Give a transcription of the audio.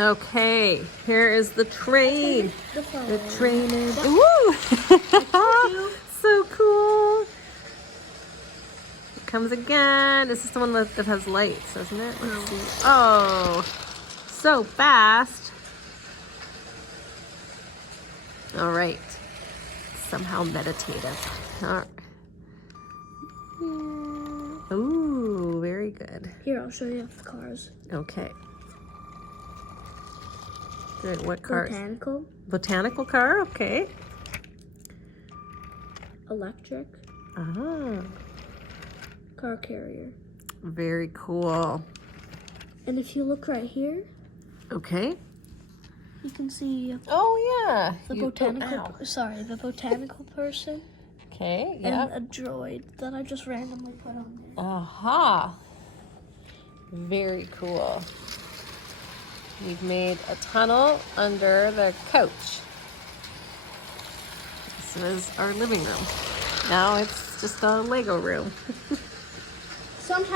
Okay, here is the train. The train is. Ooh! So cool. It comes again. This is the one that has lights, doesn't it? Let's see. Oh, so fast. All right. Somehow meditative. All right. Ooh, very good. Here, I'll show you the cars. Okay. Good. What car? Botanical. Botanical car. Okay. Electric. Ah. Car carrier. Very cool. And if you look right here, Okay. you can see Oh yeah. the the botanical person. Okay. And Yeah. a droid that I just randomly put on there. Aha. Very cool. We've made a tunnel under the couch. This is our living room. Now it's just a Lego room. Sometimes